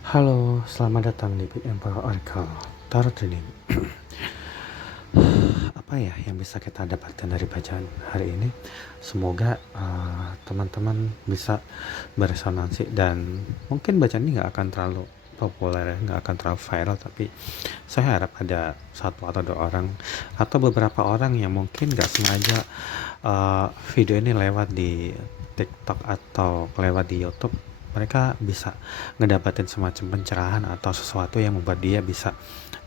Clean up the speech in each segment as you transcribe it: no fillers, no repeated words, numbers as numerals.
Halo, selamat datang di Big Emperor Oracle Tarot Reading. Apa ya yang bisa kita dapatkan dari bacaan hari ini? Semoga teman-teman bisa beresonansi dan mungkin bacaan ini nggak akan terlalu populer, nggak akan terlalu viral, tapi saya harap ada satu atau dua orang atau beberapa orang yang mungkin nggak sengaja video ini lewat di TikTok atau lewat di YouTube, mereka bisa ngedapatin semacam pencerahan atau sesuatu yang membuat dia bisa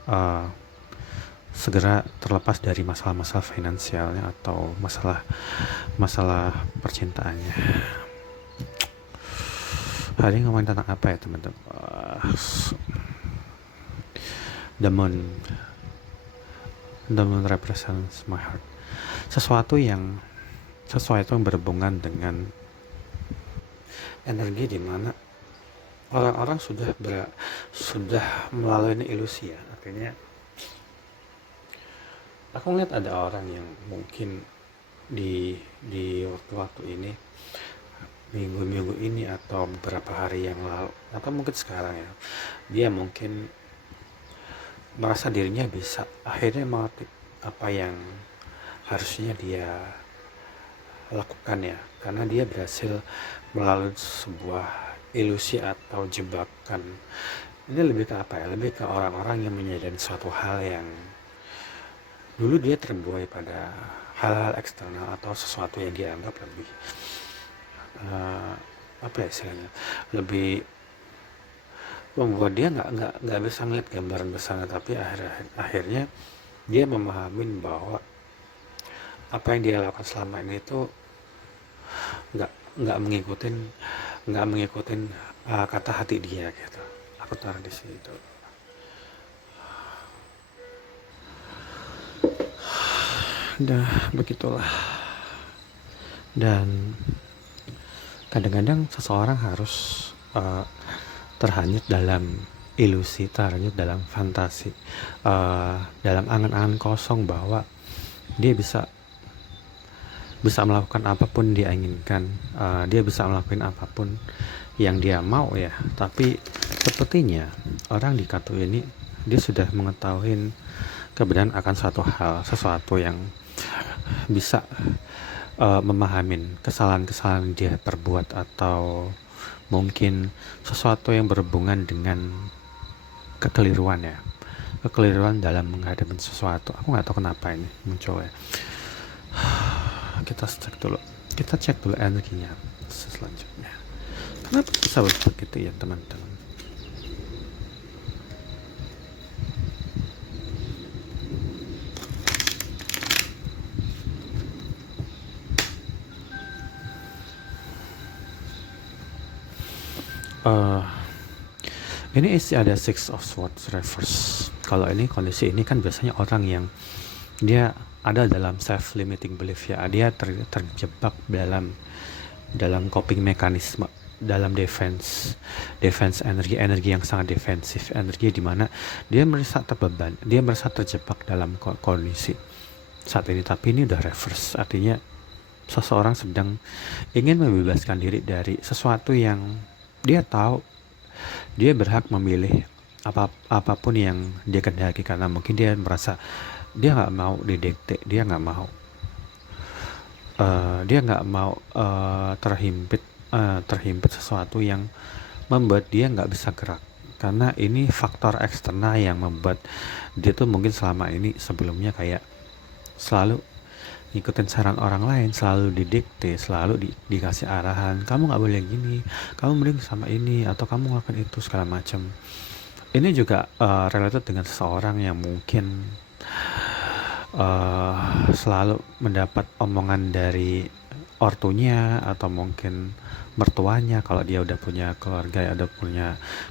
uh, segera terlepas dari masalah-masalah finansialnya atau masalah percintaannya. Hari ini ngomongin tentang apa ya teman-teman? The moon represents my heart. Sesuatu yang berhubungan dengan energi di mana orang-orang sudah melalui ilusi ya. Artinya aku ngeliat ada orang yang mungkin di waktu-waktu ini, minggu-minggu ini atau beberapa hari yang lalu atau mungkin sekarang ya, dia mungkin merasa dirinya bisa akhirnya mengerti apa yang harusnya dia lakukan ya, karena dia berhasil melalui sebuah ilusi atau jebakan. Ini lebih ke apa ya, lebih ke orang-orang yang menyadari suatu hal yang dulu dia terbuai pada hal-hal eksternal atau sesuatu yang dia anggap lebih apa ya istilahnya, lebih membuat dia nggak bisa ngeliat gambaran besarnya, tapi akhirnya dia memahami bahwa apa yang dia lakukan selama ini itu nggak nggak mengikutin kata hati dia gitu. Aku taruh di situ. Dah begitulah. Dan kadang-kadang seseorang harus terhanyut dalam ilusi, terhanyut dalam fantasi, dalam angan-angan kosong bahwa dia bisa melakukan apapun dia inginkan, dia bisa melakukan apapun yang dia mau ya. Tapi sepertinya orang di kartu ini dia sudah mengetahui kebenaran akan sesuatu yang bisa memahamin kesalahan-kesalahan dia perbuat, atau mungkin sesuatu yang berhubungan dengan kekeliruan ya, kekeliruan dalam menghadapi sesuatu. Aku nggak tahu kenapa ini muncul ya. Kita cek dulu energinya selanjutnya. Kenapa bisa begitu ya teman-teman? Ini isi ada Six of Swords reverse. Kalau ini kondisi ini kan biasanya orang yang dia ada dalam self-limiting belief ya, dia terjebak dalam coping mekanisme, dalam defense energi yang sangat defensif, energi di mana dia merasa terbeban, dia merasa terjebak dalam kondisi saat ini. Tapi ini udah reverse, artinya seseorang sedang ingin membebaskan diri dari sesuatu yang dia tahu dia berhak memilih apapun yang dia kehendaki, karena mungkin dia merasa dia nggak mau didikte, dia nggak mau terhimpit sesuatu yang membuat dia nggak bisa gerak, karena ini faktor eksternal yang membuat dia tuh mungkin selama ini sebelumnya kayak selalu ngikutin saran orang lain, selalu didikte, selalu dikasih arahan, kamu nggak boleh gini, kamu mending sama ini, atau kamu ngelakuin itu segala macam. Ini juga related dengan seseorang yang mungkin selalu mendapat omongan dari ortunya atau mungkin mertuanya kalau dia udah punya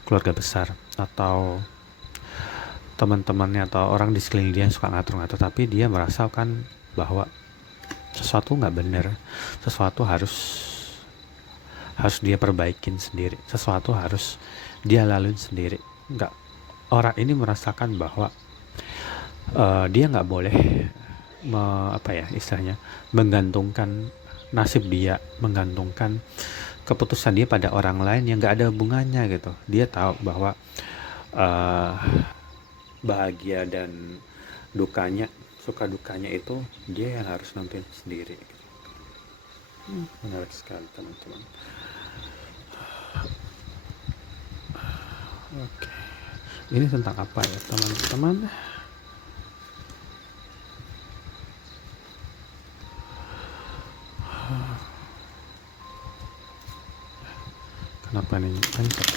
keluarga besar, atau teman-temannya atau orang di sekeliling dia suka ngatur-ngatur, tapi dia merasakan bahwa sesuatu nggak benar, sesuatu harus dia perbaikin sendiri, sesuatu harus dia laluin sendiri. Nggak, orang ini merasakan bahwa dia nggak boleh istilahnya menggantungkan nasib dia, menggantungkan keputusan dia pada orang lain yang nggak ada hubungannya gitu. Dia tahu bahwa uh, bahagia dan dukanya, suka dukanya itu dia yang harus nentuin sendiri gitu. Menarik sekali teman-teman. Oke, ini tentang apa ya teman-teman? Kenapa nih lancar?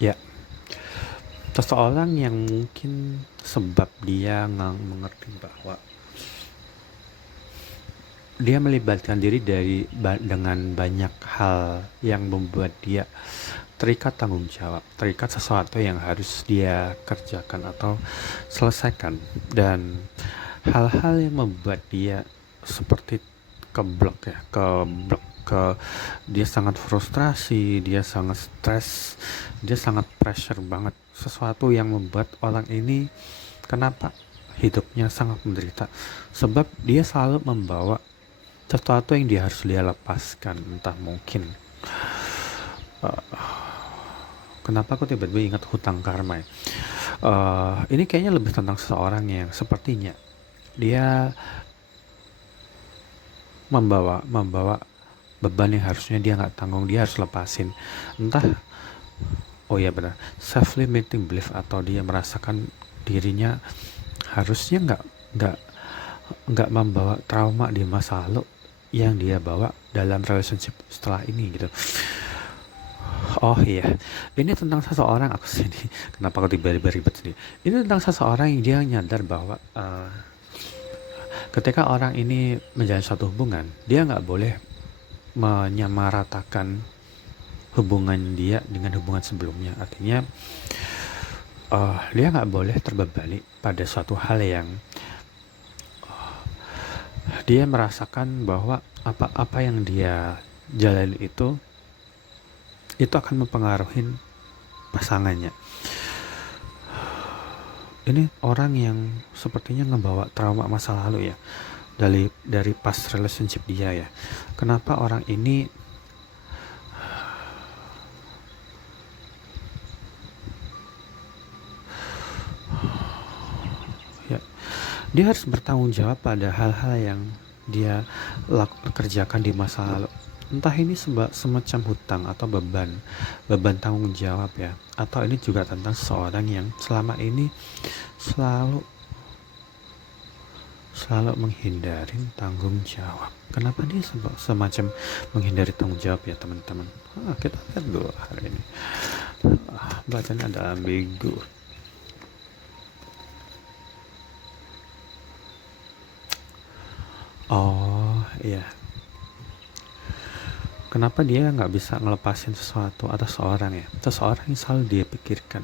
Ya, seseorang yang mungkin sebab dia nggak mengerti bahwa dia melibatkan diri dengan banyak hal yang membuat dia terikat tanggung jawab, terikat sesuatu yang harus dia kerjakan atau selesaikan, dan hal-hal yang membuat dia seperti keblok ya, dia sangat frustrasi, dia sangat stres, dia sangat pressure banget, sesuatu yang membuat orang ini kenapa hidupnya sangat menderita, sebab dia selalu membawa sesuatu yang dia harus dia lepaskan. Entah mungkin kenapa aku tiba-tiba ingat hutang karma ya. Ini kayaknya lebih tentang seseorang yang sepertinya dia membawa beban yang harusnya dia nggak tanggung, dia harus lepasin. Entah, oh ya benar, self-limiting belief, atau dia merasakan dirinya harusnya nggak membawa trauma di masa lalu yang dia bawa dalam relationship setelah ini gitu. Oh iya, ini tentang seseorang, aku sini kenapa aku tiba-tiba ribet sendiri. Ini tentang seseorang yang dia nyadar bahwa ketika orang ini menjalin suatu hubungan, dia nggak boleh menyamaratakan hubungan dia dengan hubungan sebelumnya. Artinya dia nggak boleh terbebani pada suatu hal yang dia merasakan bahwa apa yang dia jalani itu akan mempengaruhi pasangannya. Ini orang yang sepertinya ngebawa trauma masa lalu ya, dari past relationship dia ya. Kenapa orang ini ya, dia harus bertanggung jawab pada hal-hal yang dia kerjakan di masa lalu. Entah ini semacam hutang atau beban tanggung jawab ya, atau ini juga tentang seseorang yang selama ini selalu menghindari tanggung jawab. Kenapa dia semacam menghindari tanggung jawab ya teman-teman? Kita lihat dulu hari ini. Bacanya ada ambigu. Oh iya, kenapa dia nggak bisa ngelepasin sesuatu atau seseorang ya? Seseorang yang selalu dia pikirkan,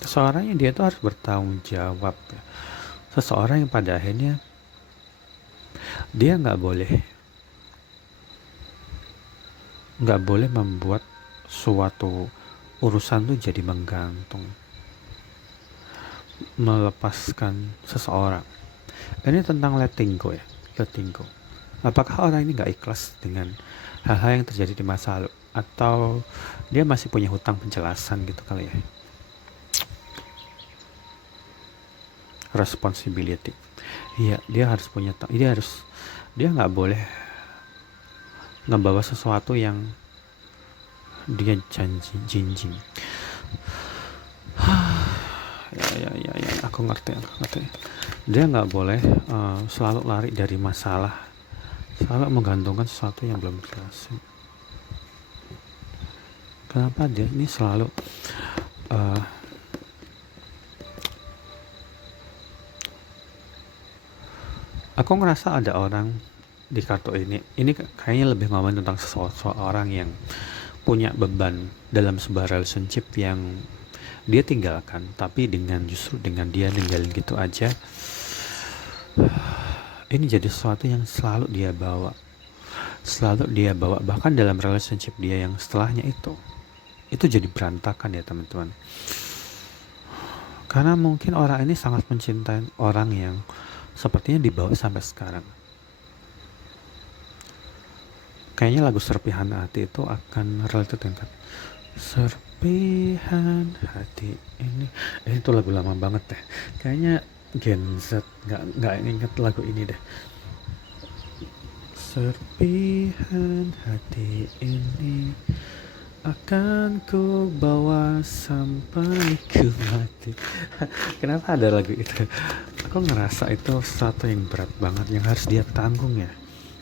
seseorang yang dia tuh harus bertanggung jawab ya. Seseorang yang pada akhirnya dia nggak boleh membuat suatu urusan tuh jadi menggantung, melepaskan seseorang. Ini tentang letting go ya, letting go. Apakah orang ini nggak ikhlas dengan hal-hal yang terjadi di masa lalu, atau dia masih punya hutang penjelasan gitu kali ya? Responsibility. Iya, dia harus punya, dia nggak boleh ngebawa sesuatu yang dia jinjing. Ya, aku ngerti. Dia nggak boleh selalu lari dari masalah, selalu menggantungkan sesuatu yang belum jelas. Kenapa dia ini selalu aku ngerasa ada orang di kartu ini kayaknya lebih ngomongin tentang seseorang yang punya beban dalam sebuah relationship yang dia tinggalkan, tapi justru dengan dia ninggalin gitu aja, ini jadi sesuatu yang selalu dia bawa bahkan dalam relationship dia yang setelahnya itu. itu jadi berantakan ya teman-teman. Karena mungkin orang ini sangat mencintai orang yang sepertinya dibawa sampai sekarang. Kayaknya lagu Serpihan Hati itu akan related dengan Serpihan Hati ini. Itu lagu lama banget deh. Kayaknya Gen Z nggak inget lagu ini deh. Serpihan hati ini akan ku bawa sampai ku mati. Kenapa ada lagu itu? Aku ngerasa itu sesuatu yang berat banget, yang harus dia tanggung ya.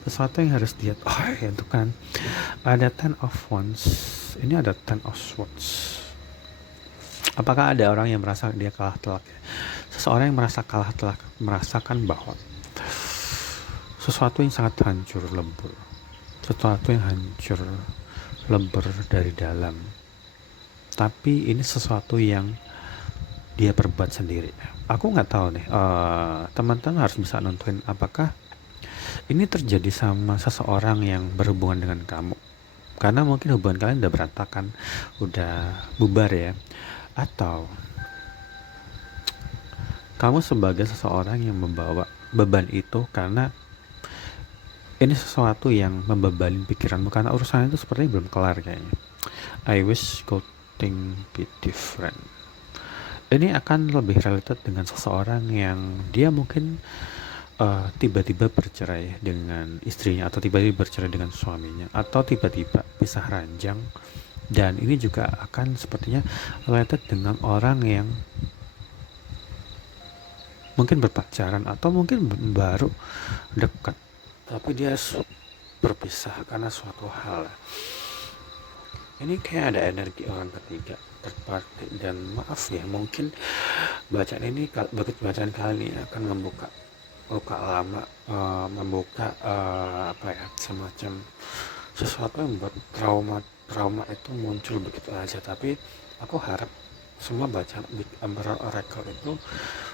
Sesuatu yang harus dia, itu kan ada 10 of Wands, ini ada 10 of Swords. Apakah ada orang yang merasa dia kalah telak ya? Seseorang yang merasa kalah telak merasakan bahwa sesuatu yang sangat hancur lebur, sesuatu yang hancur lebur dari dalam, tapi ini sesuatu yang dia perbuat sendiri. Aku nggak tahu nih, teman-teman harus bisa nentuin apakah ini terjadi sama seseorang yang berhubungan dengan kamu, karena mungkin hubungan kalian udah berantakan, udah bubar ya, atau kamu sebagai seseorang yang membawa beban itu karena ini sesuatu yang membebani pikiranmu, karena urusan itu sepertinya belum kelar kayaknya. I wish could think be different. Ini akan lebih related dengan seseorang yang dia mungkin tiba-tiba bercerai dengan istrinya, atau tiba-tiba bercerai dengan suaminya, atau tiba-tiba pisah ranjang. Dan ini juga akan sepertinya related dengan orang yang mungkin berpacaran atau mungkin baru dekat, tapi dia berpisah karena suatu hal. Ini kayak ada energi orang ketiga, third party. Dan maaf ya, mungkin bacaan ini, bacaan kali ini akan membuka luka lama, membuka semacam sesuatu yang membuat trauma itu muncul begitu aja. Tapi aku harap semua bacaan Emperor Oracle itu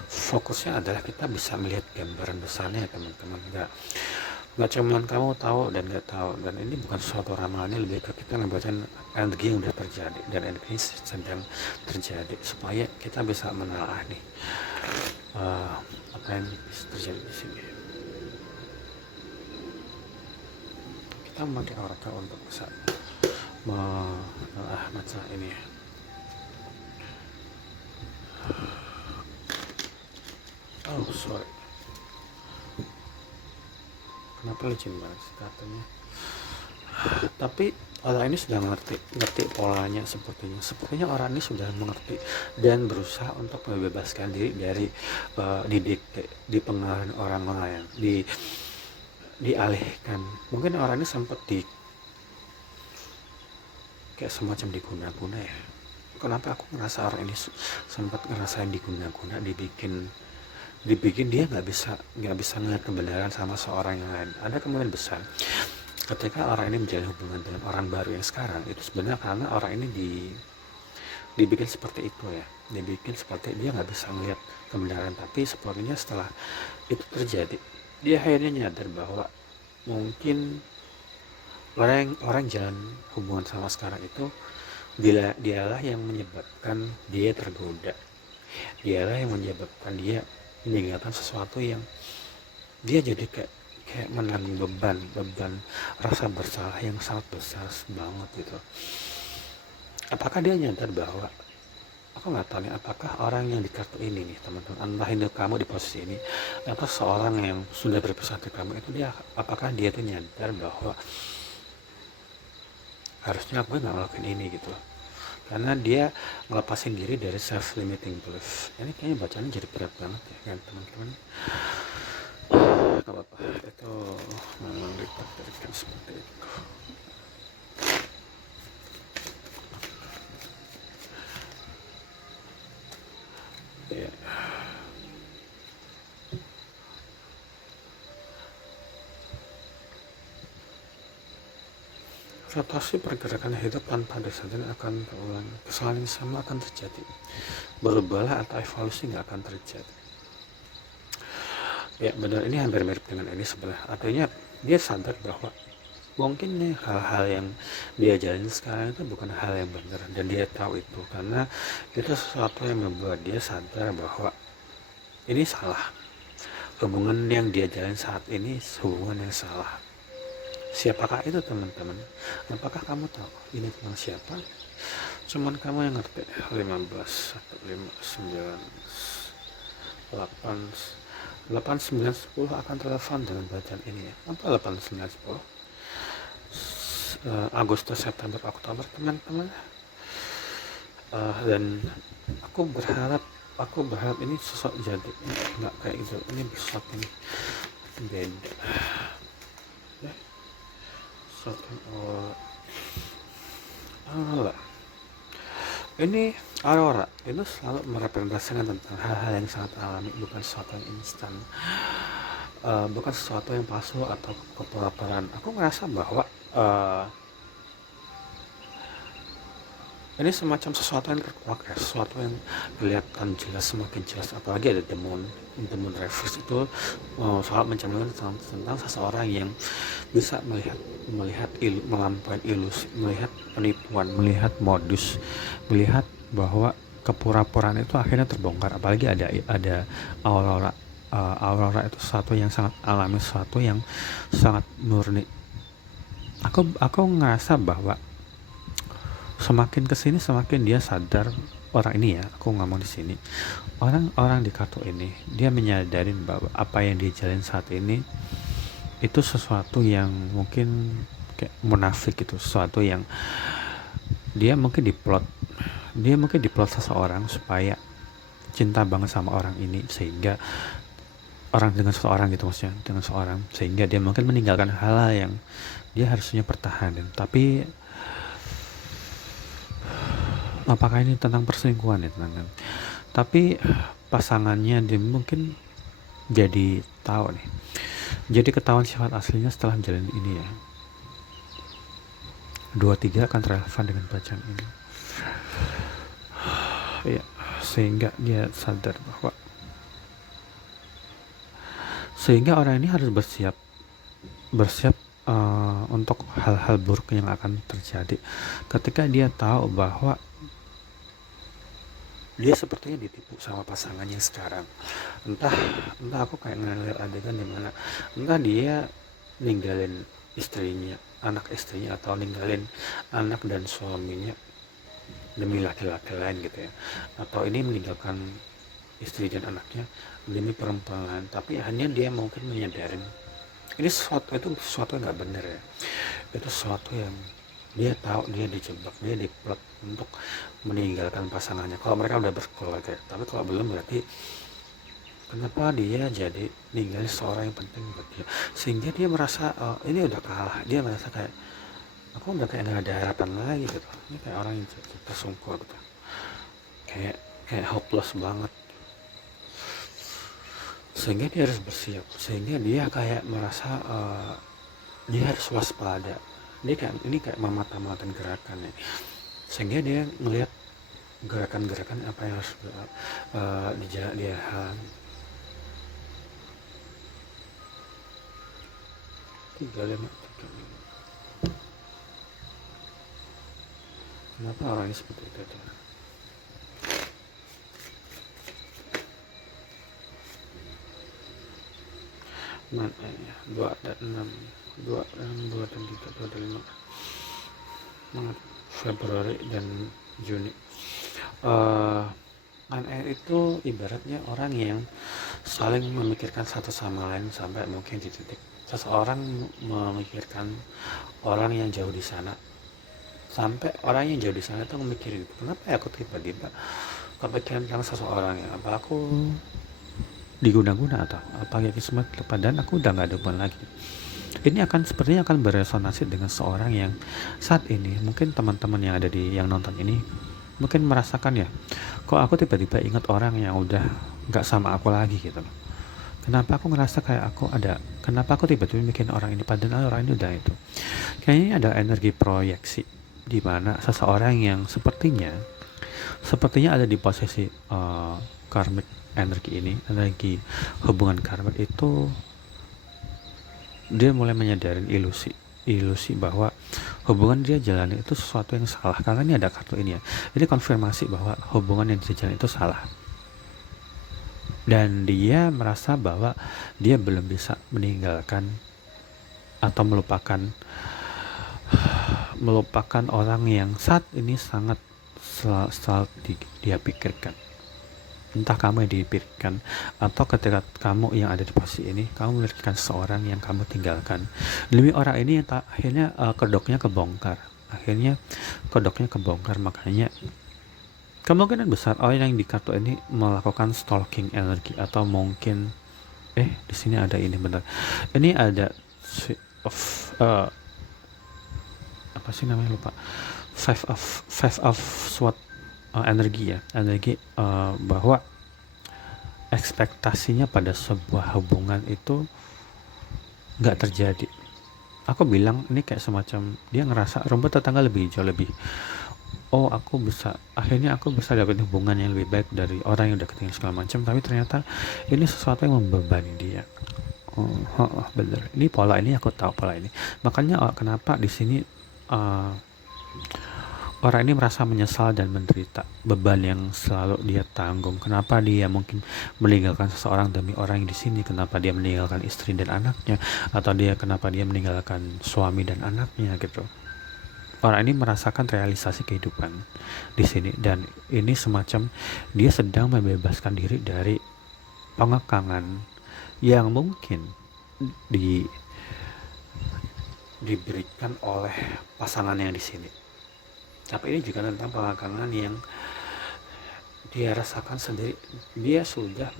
fokusnya adalah kita bisa melihat gambaran besarnya ya teman-teman. Nggak cuman kamu tahu dan nggak tahu, dan ini bukan suatu ramalan, lebih ke kita ngebaca energi yang udah terjadi dan energi sedang terjadi, supaya kita bisa menelaah nih apa yang terjadi di sini. Kita memakai oracle untuk bisa menelaah masalah ini ya. Oh sorry, kenapa licin banget katanya. Tapi orang ini sudah ngerti polanya, sepertinya orang ini sudah mengerti dan berusaha untuk membebaskan diri dari dipengaruhi orang lain, dialihkan. Mungkin orang ini sempat kayak semacam diguna-guna ya. Kenapa aku ngerasa orang ini sempat ngerasain diguna-guna, dibikin dia nggak bisa ngeliat kebenaran sama seorang yang lain. Ada kemungkinan besar ketika orang ini menjalin hubungan dengan orang baru yang sekarang, itu sebenarnya karena orang ini dibikin seperti itu ya, dibikin seperti dia nggak bisa ngeliat kebenaran. Tapi sepertinya setelah itu terjadi, dia akhirnya nyadar bahwa mungkin orang jalan hubungan sama sekarang itu dialah yang menyebabkan dia tergoda, dialah yang menyebabkan dia meninggalkan sesuatu yang dia jadi kayak menanggung beban rasa bersalah yang sangat besar banget gitu. Apakah dia nyadar bahwa, aku nggak tahu nih, apakah orang yang di kartu ini nih teman-teman, entah ini kamu di posisi ini atau seorang yang sudah berpisah ke kamu itu, apakah dia tuh nyadar bahwa harusnya gue nggak ngelakuin ini gitu loh, karena dia ngelepasin diri dari self limiting belief. Ini kayaknya bacanya jadi berat banget ya kan teman-teman. Gak apa-apa, itu memang ditakdirkan seperti itu. Ya. Rotasi pergerakan hidup tanpa disadari akan berulang. Kesalahan yang sama akan terjadi. Berubahlah atau evolusi nggak akan terjadi. Ya benar, ini hampir mirip dengan ini sebenarnya. Artinya dia sadar bahwa mungkin nih hal-hal yang dia jalani sekarang itu bukan hal yang benar, dan dia tahu itu, karena itu sesuatu yang membuat dia sadar bahwa ini salah. Hubungan yang dia jalani saat ini hubungan yang salah. Siapakah itu teman-teman? Apakah kamu tahu ini tentang siapa? Cuman kamu yang ngerti. 15, 1, 5, 9, 8, 8, 9, 10 akan relevan dengan bacaan ini ya. Apa 8, 9, 10? Agustus, September, Oktober teman-teman. Dan aku berharap ini sesuatu jadi nggak kayak gitu. Ini sesuatu yang beda. Ini Aurora itu selalu merepresentasikan tentang hal-hal yang sangat alami, bukan sesuatu yang instan, bukan sesuatu yang palsu atau kepura-puraan. Aku ngerasa bahwa ini semacam sesuatu yang terkuak ya, sesuatu yang kelihatan jelas, semakin jelas. Apalagi ada The Moon Reverse itu soal mencerminkan tentang seseorang yang bisa melihat melampaui ilusi, melihat penipuan, melihat modus, melihat bahwa kepura-puraan itu akhirnya terbongkar. Apalagi ada Aurora. Aurora itu sesuatu yang sangat alami, sesuatu yang sangat murni. Aku ngerasa bahwa semakin kesini semakin dia sadar, orang ini ya, aku ngomong di sini, orang di kartu ini, dia menyadarin bahwa apa yang dia jalin saat ini itu sesuatu yang mungkin kayak munafik, itu sesuatu yang dia mungkin diplot seseorang supaya cinta banget sama orang ini, sehingga orang dengan seseorang gitu, maksudnya dengan seorang, sehingga dia mungkin meninggalkan hal-hal yang dia harusnya pertahanin. Tapi apakah ini tentang perselingkuhan ya teman-teman? Tapi pasangannya dia mungkin jadi tahu nih, jadi ketahuan sifat aslinya setelah menjalani ini ya. 2-3 akan relevan dengan bacaan ini ya, sehingga dia sadar bahwa orang ini harus bersiap untuk hal-hal buruk yang akan terjadi ketika dia tahu bahwa dia sepertinya ditipu sama pasangannya sekarang. Entah aku kayak ngeliat adegan dimana entah dia ninggalin anak istrinya, atau ninggalin anak dan suaminya demi laki-laki lain gitu ya, atau ini meninggalkan istri dan anaknya demi perempuan lain. Tapi hanya dia mungkin menyadarin ini sesuatu yang nggak benar ya. Itu sesuatu yang dia tahu dia dijebak, dia diplot untuk meninggalkan pasangannya kalau mereka udah berkeluarga. Tapi kalau belum, berarti kenapa dia jadi ninggalin seorang yang penting buat dia, sehingga dia merasa ini udah kalah. Dia merasa kayak aku udah kayak nggak ada harapan lagi gitu. Ini kayak orang yang tersungkur gitu, kayak hopeless banget, sehingga dia harus bersiap, sehingga dia kayak merasa dia harus waspada. Dia kayak memata-matain gerakan ya, sehingga dia ngelihat gerakan-gerakan apa yang harus dia kenapa orang ini seperti itu tuh? Mana ya, 2 dan 6, 2 dan 3, 2 dan 5, Februari dan Juni. Air itu ibaratnya orang yang saling memikirkan satu sama lain sampai mungkin di titik seseorang memikirkan orang yang jauh di sana, sampai orang yang jauh di sana itu memikirin, kenapa ya aku tiba-tiba kepikiran tentang seseorang ya, apa aku diguna-guna atau apa ya, semua padahal aku udah nggak ada hubungan lagi. Ini sepertinya akan beresonansi dengan seorang yang saat ini mungkin teman-teman yang nonton ini mungkin merasakan ya, kok aku tiba-tiba ingat orang yang udah nggak sama aku lagi gitu loh. Kenapa aku ngerasa kayak kenapa aku tiba-tiba bikin orang ini padahal orang ini udah itu. Kayaknya ada energi proyeksi di mana seseorang yang sepertinya ada di posisi karmik, energi hubungan karmik itu dia mulai menyadarin ilusi ilusi bahwa hubungan dia jalani itu sesuatu yang salah, karena ini ada kartu ini ya. Ini konfirmasi bahwa hubungan yang dia jalani itu salah, dan dia merasa bahwa dia belum bisa meninggalkan atau melupakan orang yang saat ini sangat selalu dia pikirkan. Entah kamu yang dipikirkan, atau ketika kamu yang ada di posisi ini, kamu memikirkan seseorang yang kamu tinggalkan. Demi orang ini akhirnya kedoknya kebongkar. Makanya kemungkinan besar orang yang di kartu ini melakukan stalking energi, atau mungkin di sini ada ini benar. Ini ada apa sih namanya, lupa. Five of sword, energi bahwa ekspektasinya pada sebuah hubungan itu nggak terjadi. Aku bilang ini kayak semacam dia ngerasa rumput tetangga lebih hijau, akhirnya aku bisa dapat hubungan yang lebih baik dari orang yang udah ketinggalan segala macam, tapi ternyata ini sesuatu yang membebani dia. Bener, ini pola ini aku tahu pola ini. Makanya kenapa di sini orang ini merasa menyesal dan menderita beban yang selalu dia tanggung. Kenapa dia mungkin meninggalkan seseorang demi orang yang di sini? Kenapa dia meninggalkan istri dan anaknya? Atau kenapa dia meninggalkan suami dan anaknya gitu? Orang ini merasakan realisasi kehidupan di sini, dan ini semacam dia sedang membebaskan diri dari pengekangan yang mungkin diberikan oleh pasangan yang di sini. Tapi ini juga tentang pengekangan yang dia rasakan sendiri. Dia sudah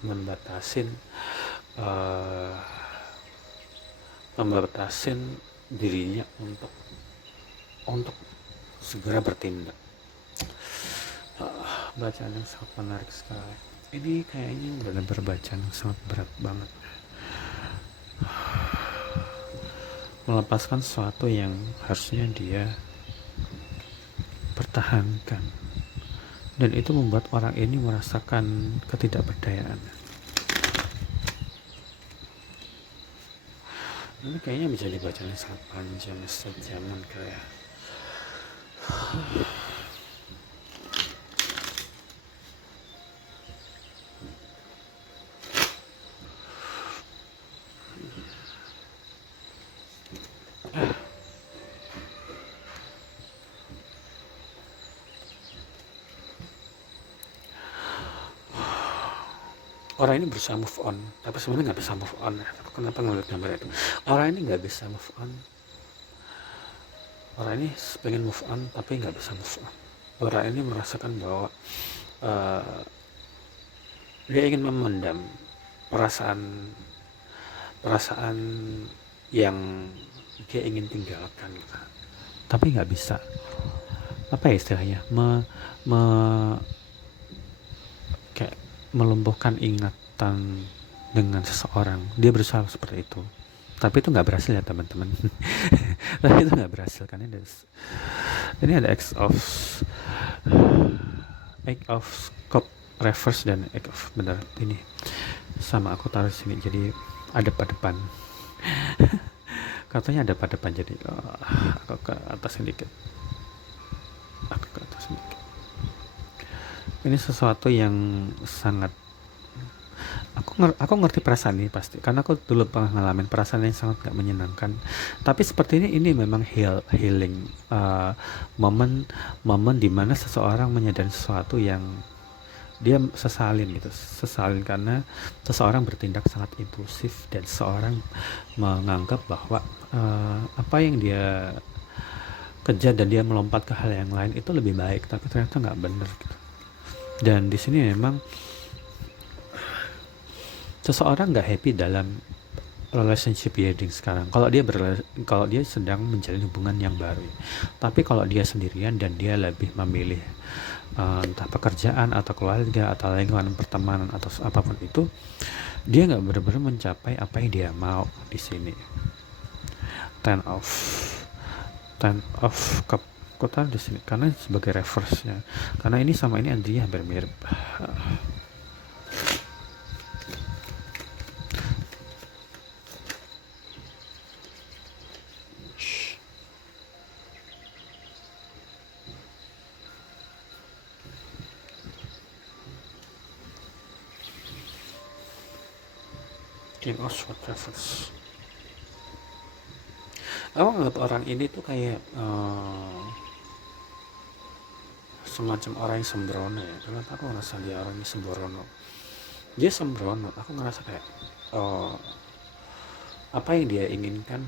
membatasin dirinya untuk segera bertindak. Bacaan yang sangat menarik sekali. Ini kayaknya benar-benar bacaan yang sangat berat banget. Melepaskan sesuatu yang harusnya dia pertahankan, dan itu membuat orang ini merasakan ketidakberdayaan. Ini kayaknya bisa dibaca yang sangat panjang, sejaman kayak. Orang ini berusaha move on, tapi sebenarnya nggak bisa move on. Kenapa ngeliat gambar itu? Orang ini nggak bisa move on. Orang ini pengen move on, tapi nggak bisa move on. Orang ini merasakan bahwa dia ingin memendam perasaan yang dia ingin tinggalkan, tapi nggak bisa. Apa ya istilahnya? Kayak melumpuhkan ingatan dengan seseorang. Dia berusaha seperti itu, tapi itu nggak berhasil ya teman-teman. Tapi itu nggak berhasil, kan ini ada X of cup reverse dan X of benar ini sama aku taruh sini, jadi ada pada depan. Katanya ada pada depan, jadi aku ke atas sedikit. Ini sesuatu yang sangat aku ngerti perasaan ini pasti, karena aku dulu pernah ngalamin perasaan yang sangat gak menyenangkan. Tapi seperti ini memang healing momen dimana seseorang menyadari sesuatu yang dia sesalin karena seseorang bertindak sangat impulsif, dan seseorang menganggap bahwa apa yang dia kejar dan dia melompat ke hal yang lain itu lebih baik, tapi ternyata nggak benar gitu. Dan di sini memang seseorang nggak happy dalam relationship building sekarang. Kalau dia sedang menjalin hubungan yang baru, tapi kalau dia sendirian dan dia lebih memilih entah pekerjaan atau keluarga atau lingkungan pertemanan atau apapun itu, dia nggak benar-benar mencapai apa yang dia mau di sini. Ten of cup kota di sini karena sebagai reverse-nya, karena ini sama ini Andrea hampir mirip. King of Sword Reverse. Aku nganggap orang ini tuh kayak semacam orang yang sembrono ya. Kenapa aku ngerasa dia orang yang sembrono? Dia sembrono. Aku ngerasa kayak apa yang dia inginkan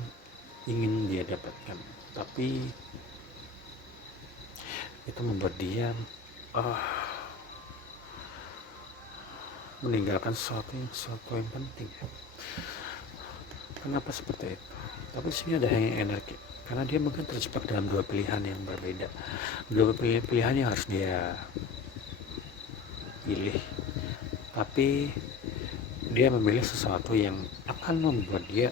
ingin dia dapatkan, tapi itu membuat dia meninggalkan sesuatu yang penting. Kenapa seperti itu? Tapi di sini ada yang energi, karena dia mungkin terjebak dalam dua pilihan yang berbeda, dua pilihan yang harus dia pilih, tapi dia memilih sesuatu yang akan membuat dia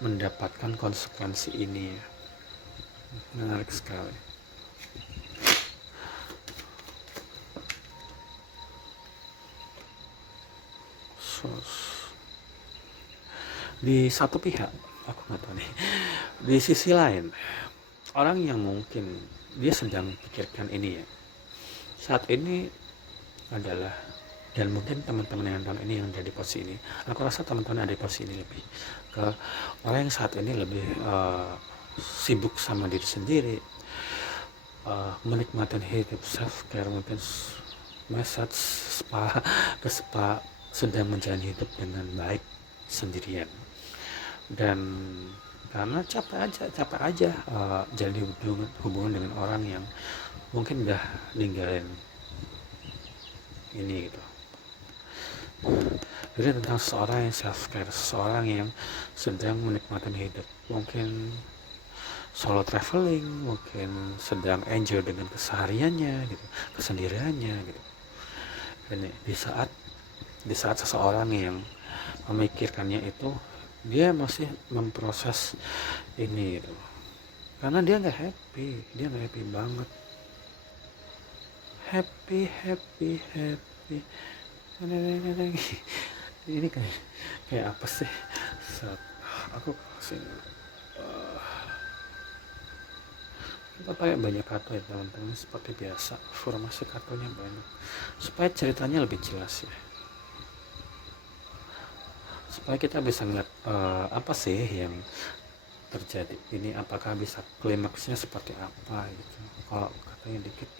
mendapatkan konsekuensi ini. Menarik sekali. Di satu pihak, aku nggak tahu nih, di sisi lain orang yang mungkin dia sedang pikirkan ini ya saat ini adalah, dan mungkin teman-teman yang tahun ini yang ada di posisi ini, aku rasa teman-teman ada di posisi ini lebih ke orang yang saat ini lebih sibuk sama diri sendiri, menikmati hidup, self care, mungkin massage, spa, sedang menjalani hidup dengan baik sendirian. Dan karena capek aja jalin hubungan dengan orang yang mungkin udah ninggalin ini gitu. Jadi tentang seseorang yang self care, seseorang yang sedang menikmati hidup, mungkin solo traveling, mungkin sedang enjoy dengan kesehariannya gitu, kesendiriannya gitu. Dan di saat seseorang yang memikirkannya itu, dia masih memproses ini gitu. Karena dia nggak happy banget, happy ini kayak apa sih saat aku kasih kita pakai banyak kartu ya teman-teman, seperti biasa formasi kartunya banyak supaya ceritanya lebih jelas ya, supaya kita bisa ngeliat apa sih yang terjadi ini, apakah bisa klimaksnya seperti apa gitu. Kalau katanya dikit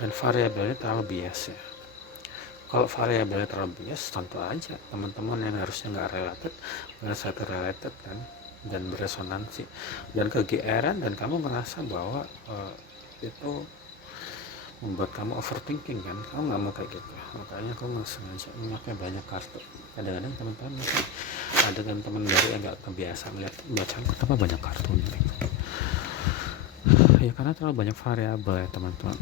dan variabelnya terlalu bias ya, kalau variabelnya terlalu bias tentu aja teman-teman yang harusnya nggak related kan, dan beresonansi dan kegeeran, dan kamu merasa bahwa itu membuat kamu overthinking kan, kamu nggak mau kayak gitu. Makanya aku nggak sengaja memakai banyak kartu. Kadang-kadang teman-teman ada teman-teman baru yang nggak kebiasa melihat bacaan kenapa banyak kartu gitu. Ya karena terlalu banyak variabel ya teman-teman.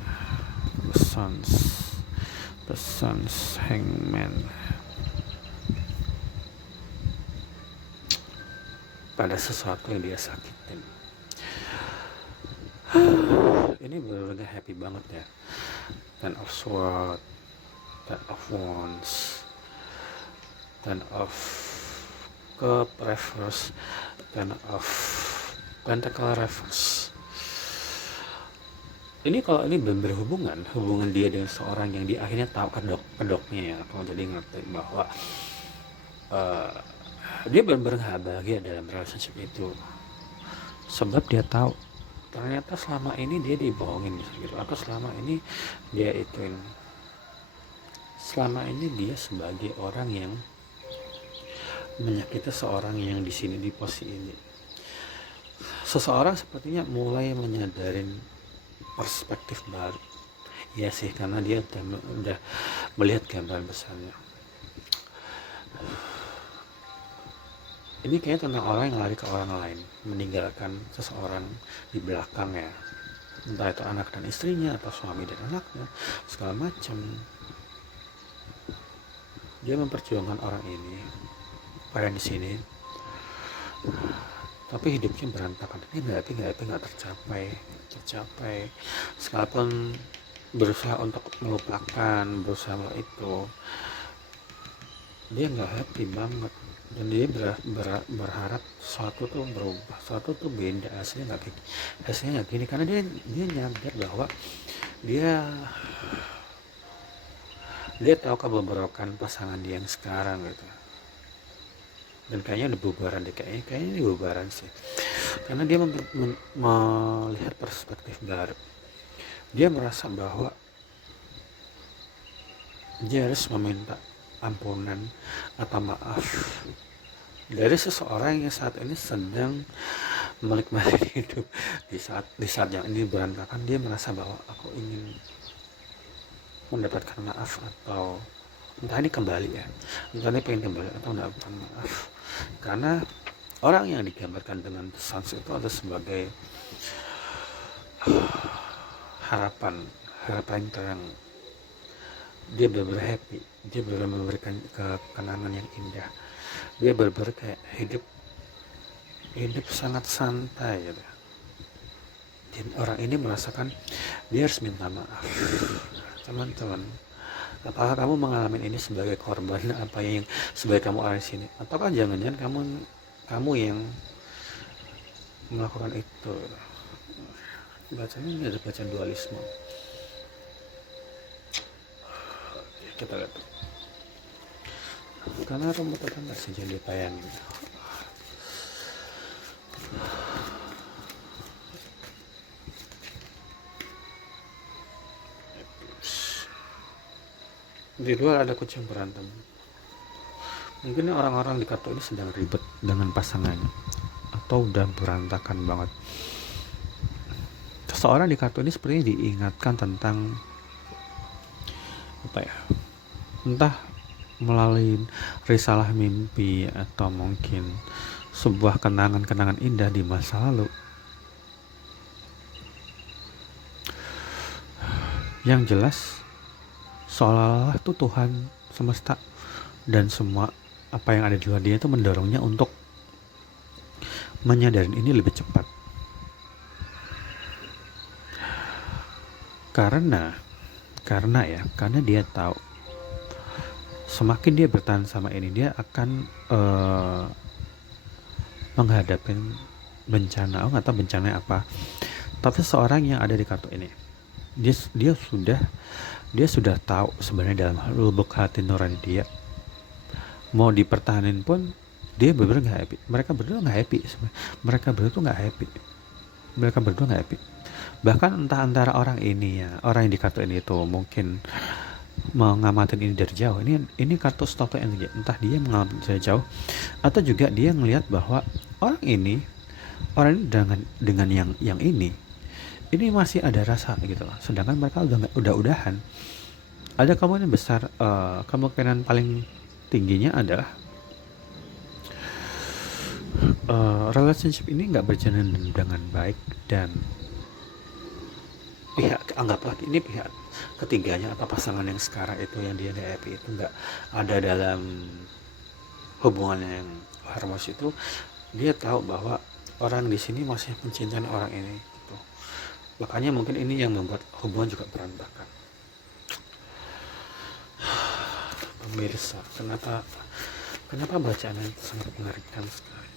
The Suns, Hangman, pada sesuatu yang dia sakitin. Ini benar-benar happy banget ya. Ten of Swords, Ten of Wands, Ten of Cup reverse, Ten of Pentacle reverse. Ini kalau ini berhubungan dia dengan seorang yang di akhirnya tahu kedoknya ya, aku jadi ngerti bahwa dia benar-benar bahagia dalam relationship itu, sebab dia tahu ternyata selama ini dia dibohongin gitu, atau selama ini dia selama ini dia sebagai orang yang menyakiti seorang yang di sini di posisi ini. Seseorang sepertinya mulai menyadarin perspektif baru. Ya sih, karena dia udah melihat gambaran besarnya. Ini kayaknya tentang orang yang lari ke orang lain, meninggalkan seseorang di belakang ya. Entah itu anak dan istrinya, atau suami dan anaknya, segala macam. Dia memperjuangkan orang ini, pada di sini. Tapi hidupnya berantakan, ini nggak tercapai. Sekalipun berusaha untuk melupakan, berusaha itu, dia nggak happy banget, dan dia berharap sesuatu tuh berubah, sesuatu tuh beda, hasilnya nggak gini, karena dia nyadar bahwa dia Dia tahu kebobrokan pasangan dia yang sekarang gitu, dan kayaknya udah bubaran deh, kayaknya ini bubaran sih, karena dia melihat perspektif baru. Dia merasa bahwa dia harus meminta ampunan atau maaf dari seseorang yang saat ini sedang menikmati hidup. Di saat yang ini berantakan, dia merasa bahwa aku ingin mendapatkan maaf, atau entah ini kembali ya, entah ini pengen kembali atau mendapatkan maaf, karena orang yang digambarkan dengan pesan itu adalah sebagai harapan harapan terang. Dia benar-benar happy, dia benar-benar memberikan kenangan yang indah, dia benar-benar kayak hidup sangat santai gitu. Dan orang ini merasakan dia harus minta maaf. Teman-teman, apakah kamu mengalami ini sebagai korban apa yang sebagai kamu ada di sini, ataukah jangan-jangan kamu yang melakukan itu? Bacanya ini ada bacaan dualisme. Kita lihat, karena rumput tetangga saja dipayangin. Di luar ada kucing berantem. Mungkin orang-orang di kartu ini sedang ribet dengan pasangannya, atau udah berantakan banget. Seseorang di kartu ini sepertinya diingatkan tentang apa ya, entah melalui risalah mimpi atau mungkin sebuah kenangan-kenangan indah di masa lalu. Yang jelas seolah-olah tuh Tuhan semesta dan semua apa yang ada di luar dia itu mendorongnya untuk menyadari ini lebih cepat. Karena dia tahu semakin dia bertahan sama ini, dia akan menghadapi bencana. Nggak tahu bencana apa, tapi seorang yang ada di kartu ini, dia sudah tahu sebenarnya dalam lubuk hati nurani dia, mau dipertahanin pun dia benar-benar nggak happy. Mereka berdua nggak happy. Bahkan entah antara orang ini ya, orang yang di kartu ini itu mungkin mengamati ini dari jauh. Ini kartu stop energi. Entah dia mengamati dari jauh, atau juga dia melihat bahwa orang ini dengan yang ini masih ada rasa gitu loh. Sedangkan mereka udahan. Ada kemungkinan besar, kemungkinan paling tingginya adalah relationship ini nggak berjalan dengan baik, dan anggaplah ini pihak ketiganya atau pasangan yang sekarang itu yang dia happy itu nggak ada dalam hubungan yang harmonis itu. Dia tahu bahwa orang di sini masih mencintai orang ini gitu. Makanya mungkin ini yang membuat hubungan juga berantakan. Pemirsa, kenapa bacaannya itu sangat mengerikan sekali.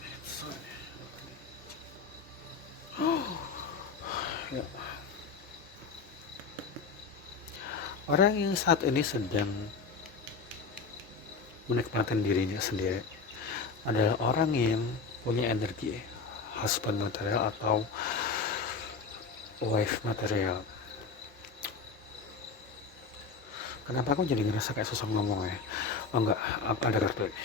Ya. Orang yang saat ini sedang menikmati dirinya sendiri adalah orang yang punya energi husband material atau wife material. Kenapa aku jadi ngerasa kayak susah ngomong ya? Oh enggak, apa ada kartu ini?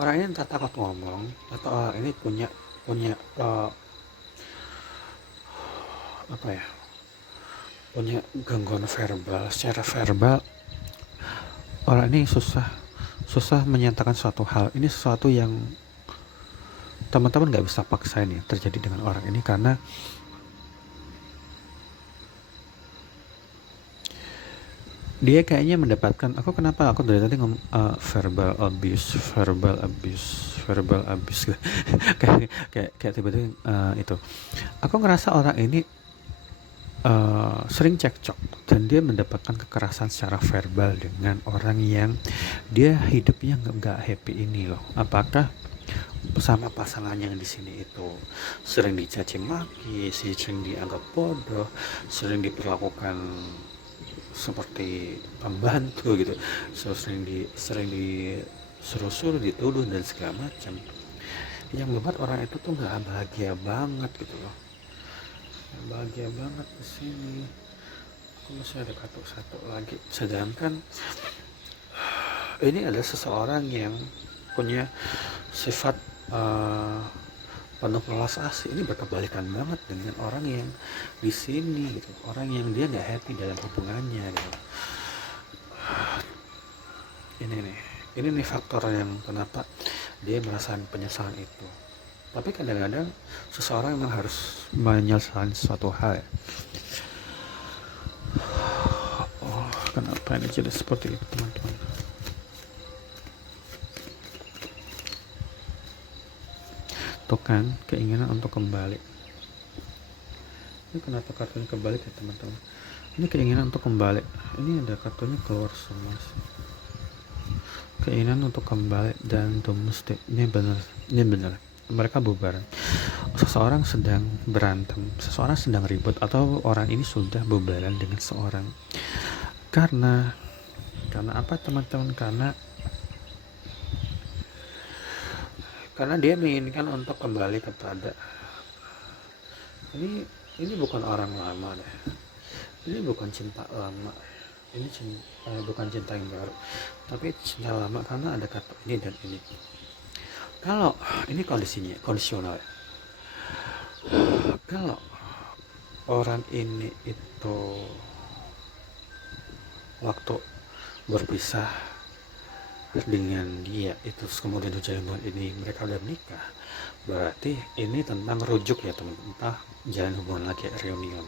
Orang ini entah takut ngomong, atau orang ini punya punya gangguan verbal. Secara verbal orang ini susah menyatakan suatu hal. Ini sesuatu yang teman-teman nggak bisa paksain ya terjadi dengan orang ini, karena dia kayaknya mendapatkan, kenapa aku dari tadi ngomong verbal abuse kayak tiba-tiba itu. Aku ngerasa orang ini sering cekcok, dan dia mendapatkan kekerasan secara verbal dengan orang yang dia hidupnya nggak happy ini loh. Apakah sama pasangan yang di sini itu sering dicaci maki, sering dianggap bodoh, sering diperlakukan seperti pembantu gitu, sering disuruh-suruh, dituduh dan segala macam, yang membuat orang itu tuh nggak bahagia banget gitu loh, nggak bahagia banget di sini. Aku masih ada satu lagi, sedangkan ini adalah seseorang yang punya sifat uh, penuh welas asih. Ini berkebalikan banget dengan orang yang di sini gitu, orang yang dia nggak happy dalam hubungannya gitu. Ini nih faktor yang kenapa dia merasakan penyesalan itu. Tapi kadang-kadang seseorang memang harus menyelesaikan suatu hal ya. Oh, kenapa ini jadi seperti itu teman-teman? Tuh kan, keinginan untuk kembali. Ini kenapa kartunya kebalik ya teman-teman? Ini keinginan untuk kembali. Ini ada kartunya keluar semua sih. Keinginan untuk kembali dan domestik. Ini benar. Mereka bubar. Seseorang sedang berantem, seseorang sedang ribut, atau orang ini sudah bubaran dengan seorang. Karena apa teman-teman? Karena dia menginginkan untuk kembali kepada ini bukan orang lama deh, ini bukan cinta lama, ini bukan cinta yang baru, tapi cinta lama, karena ada kata ini dan ini. Kalau ini kondisinya kondisional, kalau orang ini itu waktu berpisah dengan dia itu, kemudian hubungan ini mereka udah menikah, berarti ini tentang rujuk ya teman-teman, entah jalan hubungan lagi, reunion.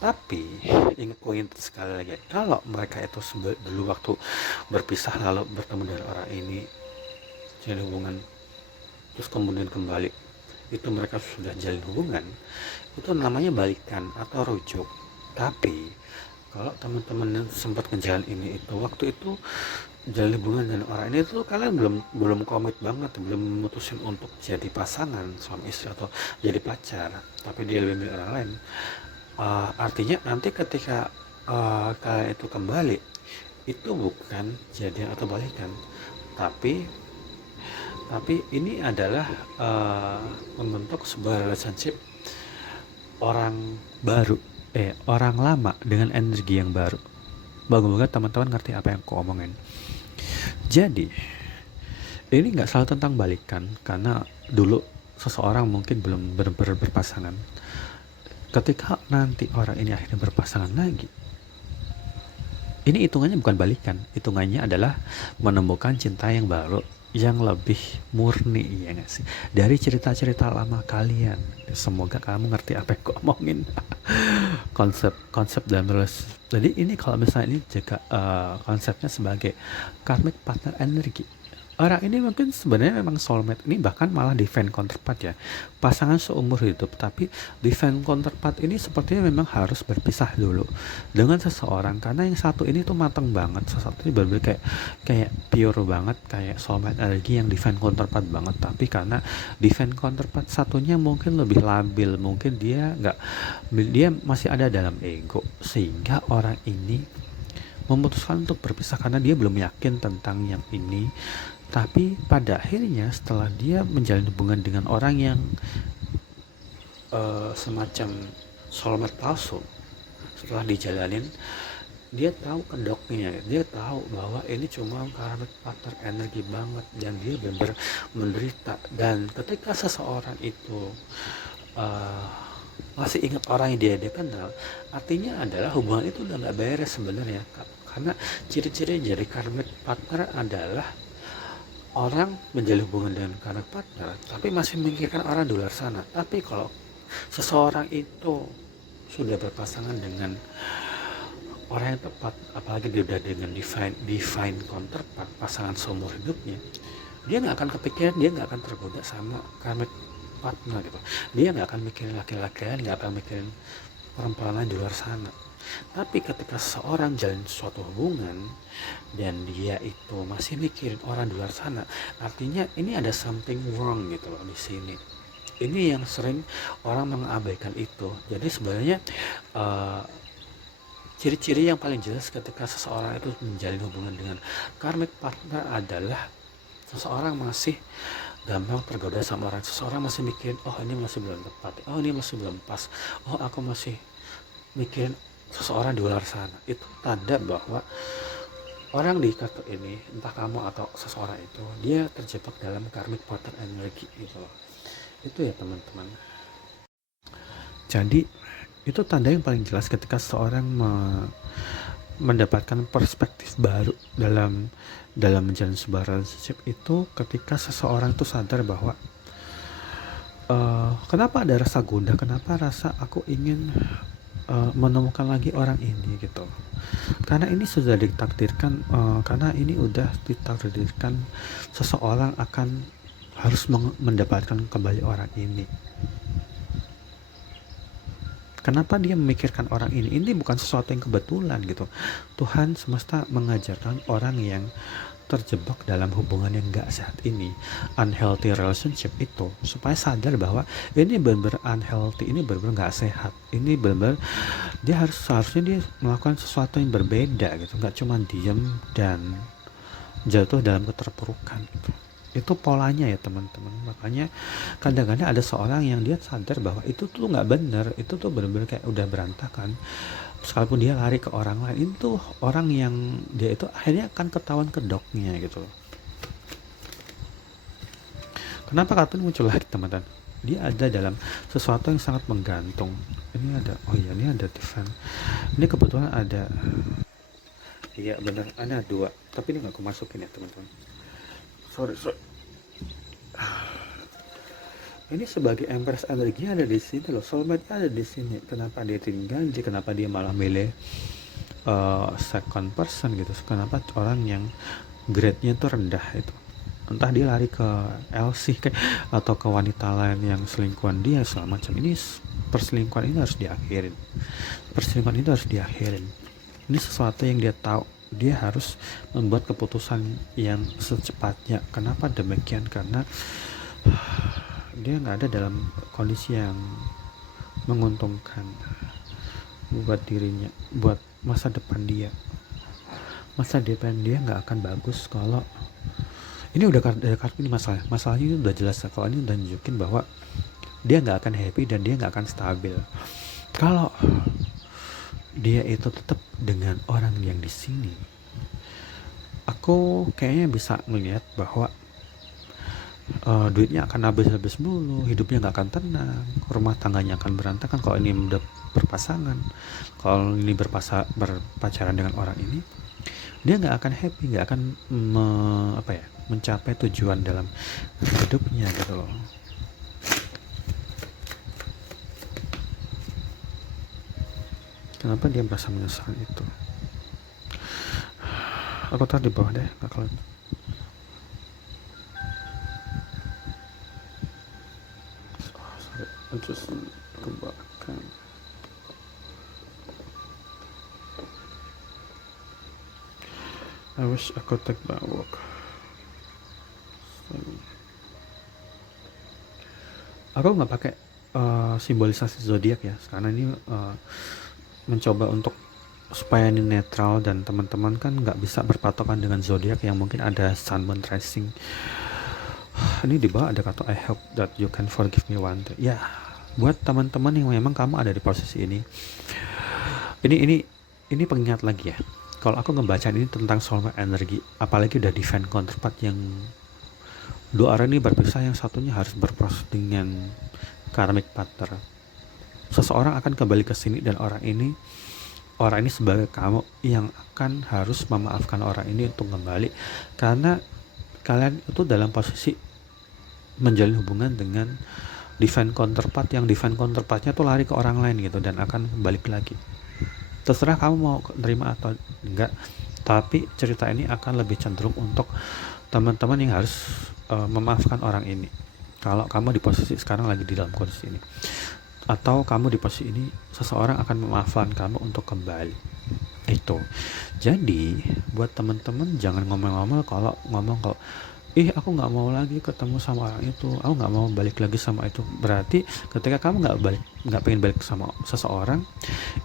Tapi ingat poin sekali lagi, kalau mereka itu dulu waktu berpisah lalu bertemu dengan orang ini, jalan hubungan, terus kemudian kembali, itu mereka sudah jalin hubungan, itu namanya balikan atau rujuk. Tapi kalau teman-teman sempat ngejalan ini itu, waktu itu jalin hubungan dengan orang ini tuh kalian belum komit banget, belum memutusin untuk jadi pasangan suami istri atau jadi pacar, tapi dia lebih milih orang lain. Artinya nanti ketika kalian itu kembali, itu bukan jadian atau balikan, tapi ini adalah membentuk sebuah relationship orang baru, orang lama dengan energi yang baru. Moga-moga teman-teman ngerti apa yang aku omongin. Jadi ini nggak selalu tentang balikan, karena dulu seseorang mungkin belum berpasangan. Ketika nanti orang ini akhirnya berpasangan lagi, ini hitungannya bukan balikan, hitungannya adalah menemukan cinta yang baru, yang lebih murni, ya nggak sih, dari cerita-cerita lama kalian. Semoga kamu ngerti apa yang aku omongin. konsep dalam relasi. Jadi ini kalau misalnya ini juga konsepnya sebagai karmic partner energi. Orang ini mungkin sebenarnya memang soulmate, ini bahkan malah divine counterpart ya, pasangan seumur hidup. Tapi divine counterpart ini sepertinya memang harus berpisah dulu dengan seseorang, karena yang satu ini tuh matang banget, satu ini berbeda kayak pure banget, kayak soulmate energi yang divine counterpart banget. Tapi karena divine counterpart satunya mungkin lebih labil, mungkin dia masih ada dalam ego, sehingga orang ini memutuskan untuk berpisah karena dia belum yakin tentang yang ini. Tapi pada akhirnya setelah dia menjalin hubungan dengan orang yang semacam soulmate palsu, setelah dijalanin, dia tahu kedoknya, dia tahu bahwa ini cuma karena partner energi banget, dan dia benar-benar menderita. Dan ketika seseorang itu masih ingat orang yang dia kenal, artinya adalah hubungan itu udah nggak beres sebenarnya. Karena ciri-ciri jadi karmic partner adalah orang menjalin hubungan dengan karmic partner tapi masih memikirkan orang di luar sana. Tapi kalau seseorang itu sudah berpasangan dengan orang yang tepat, apalagi dia udah dengan divine counterpart, pasangan seumur hidupnya, dia nggak akan kepikiran, dia nggak akan tergoda sama karmic partner gitu. Dia nggak akan mikirin laki-laki lain, nggak akan mikirin perempuan lain di luar sana. Tapi ketika seseorang jalin suatu hubungan dan dia itu masih mikirin orang di luar sana, artinya ini ada something wrong gitu loh di sini. Ini yang sering orang mengabaikan itu. Jadi sebenarnya Ciri-ciri yang paling jelas ketika seseorang itu menjalin hubungan dengan karmic partner adalah seseorang masih gampang tergoda sama orang. Seseorang masih mikirin, oh ini masih belum tepat, oh ini masih belum pas, oh aku masih mikirin seseorang di luar sana. Itu tanda bahwa orang di kartu ini, entah kamu atau seseorang itu, dia terjebak dalam karmic partner energi gitu loh. Itu ya teman-teman. Jadi itu tanda yang paling jelas ketika seseorang mendapatkan perspektif baru dalam menjalin sebuah relationship itu ketika seseorang itu sadar bahwa kenapa ada rasa gundah, kenapa rasa aku ingin menemukan lagi orang ini gitu. Karena ini sudah ditakdirkan, karena ini udah ditakdirkan seseorang akan harus mendapatkan kembali orang ini. Kenapa dia memikirkan orang ini? Ini bukan sesuatu yang kebetulan gitu. Tuhan semesta mengajarkan orang yang terjebak dalam hubungan yang gak sehat ini, unhealthy relationship itu, supaya sadar bahwa ini benar-benar unhealthy, ini benar-benar gak sehat, ini benar-benar dia seharusnya dia melakukan sesuatu yang berbeda gitu, gak cuma diem dan jatuh dalam keterpurukan gitu. Itu polanya ya teman-teman. Makanya kadang-kadang ada seorang yang dia sadar bahwa itu tuh nggak benar, itu tuh benar-benar kayak udah berantakan, sekalipun dia lari ke orang lain, itu orang yang dia itu akhirnya akan ketahuan kedoknya gitu loh. Kenapa kartun muncul lagi teman-teman? Dia ada dalam sesuatu yang sangat menggantung. Ini ada, oh iya ini ada Tiffany. Ini kebetulan ada, iya benar, ada dua, tapi ini nggak aku masukin ya teman-teman. Sorry. Ini sebagai Empress energi ada di sini loh, soulmate ada di sini. Kenapa dia tinggal? Kenapa dia malah milih second person gitu? Kenapa orang yang grade-nya tuh rendah itu? Entah dia lari ke LC atau ke wanita lain yang selingkuhan dia segala macam. Ini perselingkuhan ini harus diakhirin. Perselingkuhan itu harus diakhirin. Ini sesuatu yang dia tahu. Dia harus membuat keputusan yang secepatnya. Kenapa demikian? Karena dia nggak ada dalam kondisi yang menguntungkan buat dirinya, buat masa depan dia. Masa depan dia nggak akan bagus kalau ini udah ada kartu ini masalahnya ini udah jelas. Kalau ini udah nunjukin bahwa dia nggak akan happy dan dia nggak akan stabil kalau dia itu tetap dengan orang yang di sini. Aku kayaknya bisa melihat bahwa duitnya akan habis mulu, hidupnya nggak akan tenang, rumah tangganya akan berantakan kalau ini udah berpasangan. Kalau ini berpacaran dengan orang ini, dia nggak akan happy, nggak akan mencapai tujuan dalam hidupnya gitu loh. Kenapa dia merasa menyesal itu? Aku taruh di bawah deh, kalau terus kebakar. I wish I could take that walk. Aku nggak pakai simbolisasi zodiak ya, karena ini mencoba untuk supaya ini netral dan teman-teman kan nggak bisa berpatokan dengan zodiak yang mungkin ada sun, moon, rising. Ini di bawah ada kata I hope that you can forgive me one day. Ya, buat teman-teman yang memang kamu ada di posisi ini. Ini pengingat lagi ya. Kalau aku ngebaca ini tentang soulmate energi, apalagi udah divine counterpart yang dua orang ini berpisah, yang satunya harus berproses dengan karmic partner. Seseorang akan kembali ke sini dan orang ini sebagai kamu yang akan harus memaafkan orang ini untuk kembali, karena kalian itu dalam posisi menjalin hubungan dengan divine counterpart, yang divine counterpartnya tuh lari ke orang lain gitu dan akan balik lagi. Terserah kamu mau terima atau enggak, tapi cerita ini akan lebih cenderung untuk teman-teman yang harus memaafkan orang ini. Kalau kamu di posisi sekarang lagi di dalam kondisi ini, atau kamu di posisi ini, seseorang akan memaafkan kamu untuk kembali. Itu. Jadi buat teman-teman jangan ngomong-ngomong kalau ih aku nggak mau lagi ketemu sama orang itu, aku nggak mau balik lagi sama itu. Berarti ketika kamu nggak pengen balik sama seseorang,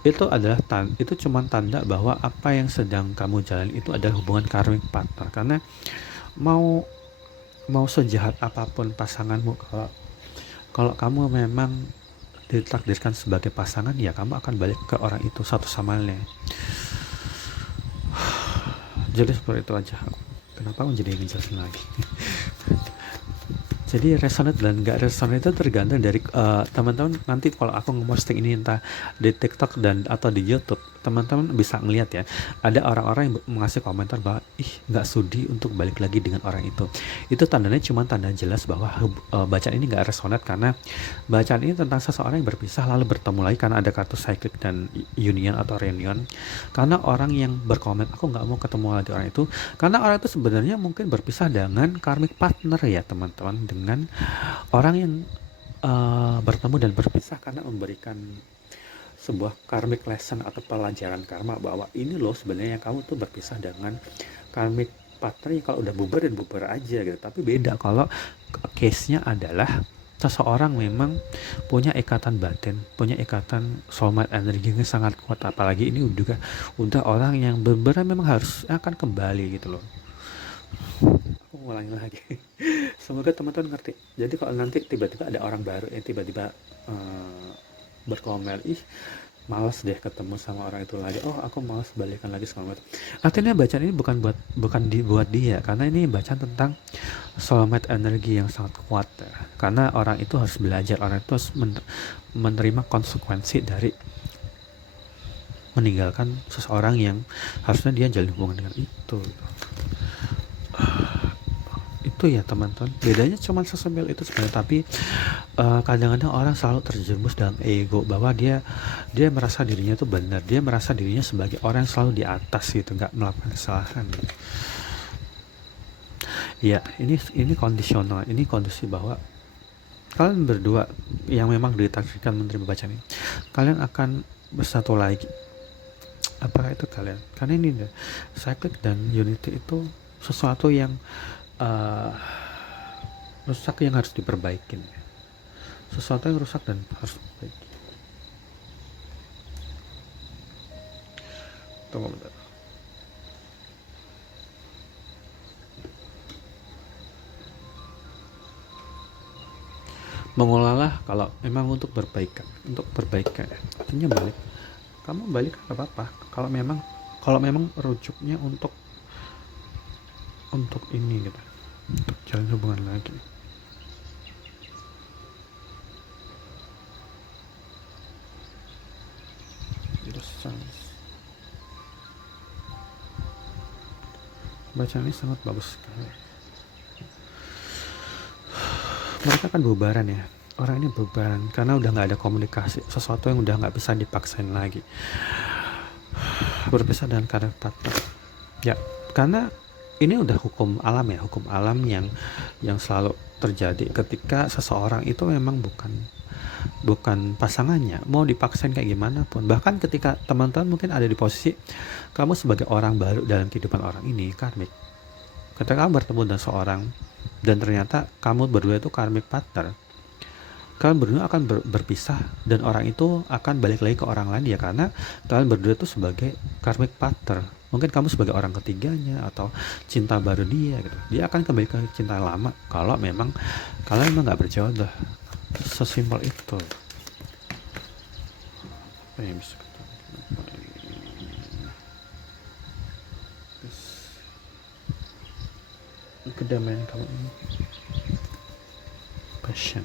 itu adalah itu cuman tanda bahwa apa yang sedang kamu jalani itu adalah hubungan karmik partner. Karena mau mau sejahat apapun pasanganmu, kalau kalau kamu memang ditakdirkan sebagai pasangan, ya kamu akan balik ke orang itu satu sama lain. Jadi seperti itu aja. Kenapa aku jadi ngejelasin lagi? Jadi resonate dan gak resonate itu tergantung dari teman-teman. Nanti kalau aku nge-posting ini entah di TikTok dan atau di YouTube, teman-teman bisa ngeliat ya, ada orang-orang yang mengasih komentar bahwa ih nggak sudi untuk balik lagi dengan orang itu. Itu tandanya cuma tanda jelas bahwa bacaan ini nggak resonate, karena bacaan ini tentang seseorang yang berpisah lalu bertemu lagi karena ada kartu cyclic dan union atau reunion. Karena orang yang berkomen aku nggak mau ketemu lagi orang itu, karena orang itu sebenarnya mungkin berpisah dengan karmic partner ya teman-teman, dengan orang yang bertemu dan berpisah karena memberikan sebuah karmic lesson atau pelajaran karma bahwa ini loh sebenarnya kamu tuh berpisah dengan karmic partner yang kalau udah bubar dan bubar aja gitu. Tapi beda kalau case-nya adalah seseorang memang punya ikatan batin, punya ikatan soulmate energi yang sangat kuat, apalagi ini udah orang yang benar-benar memang harus akan kembali gitu loh. Aku ngulangi lagi. Semoga teman-teman ngerti. Jadi kalau nanti tiba-tiba ada orang baru yang tiba-tiba berkomen, ih malas deh ketemu sama orang itu lagi, oh aku malas balikan lagi sama itu. Artinya bacaan ini bukan dibuat dia, karena ini bacaan tentang soulmate energi yang sangat kuat ya. Karena orang itu harus belajar, orang itu harus menerima konsekuensi dari meninggalkan seseorang yang harusnya dia jalin hubungan dengan itu. Itu ya teman-teman, bedanya cuma sesimpel itu sebenarnya. Tapi kadang-kadang orang selalu terjerumus dalam ego bahwa dia merasa dirinya itu benar, dia merasa dirinya sebagai orang yang selalu di atas gitu, nggak melakukan kesalahan gitu. Ya ini kondisional, ini kondisi bahwa kalian berdua yang memang ditakdirkan menerima bacaan ini, kalian akan bersatu lagi. Apakah itu kalian? Karena ini deh, cyclic dan unity itu sesuatu yang rusak yang harus diperbaikin, sesuatu yang rusak dan harus diperbaiki. Tunggu bentar. Mengolahlah kalau memang untuk perbaikan, artinya balik, kamu balik nggak apa-apa. Kalau memang rujuknya untuk ini gitu, untuk jalan hubungan lagi. Bacaan ini sangat bagus sekali. Mereka kan bubaran ya, orang ini bubaran karena udah nggak ada komunikasi, sesuatu yang udah nggak bisa dipaksain lagi. Berpisah dengan karakter ya, karena ini udah hukum alam ya, hukum alam yang selalu terjadi ketika seseorang itu memang bukan pasangannya, mau dipaksain kayak gimana pun. Bahkan ketika teman-teman mungkin ada di posisi kamu sebagai orang baru dalam kehidupan orang ini karmik, ketika kamu bertemu dengan seorang dan ternyata kamu berdua itu karmic partner, kalian berdua akan berpisah dan orang itu akan balik lagi ke orang lain ya, karena kalian berdua itu sebagai karmic partner. Mungkin kamu sebagai orang ketiganya atau cinta baru dia gitu. Dia akan kembali ke cinta lama kalau memang kalian memang nggak berjodoh. Sesimpel itu. Kedamaian kamu ini, passion.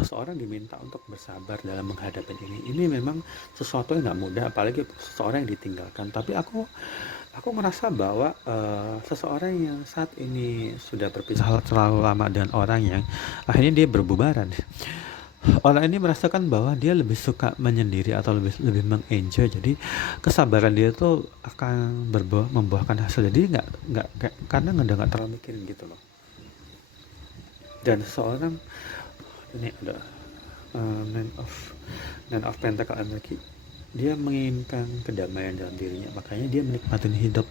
Seseorang diminta untuk bersabar dalam menghadapi ini memang sesuatu yang nggak mudah, apalagi seseorang yang ditinggalkan. Tapi aku merasa bahwa seseorang yang saat ini sudah berpisah terlalu lama dengan orang yang akhirnya dia berbubaran, orang ini merasakan bahwa dia lebih suka menyendiri atau lebih mengenjoy. Jadi kesabaran dia tuh akan membuahkan hasil. Jadi nggak karena nggak terlalu mikirin gitu loh. Dan seorang ini ada Nine of Pentacle energy, dia menginginkan kedamaian dalam dirinya, makanya dia menikmati hidup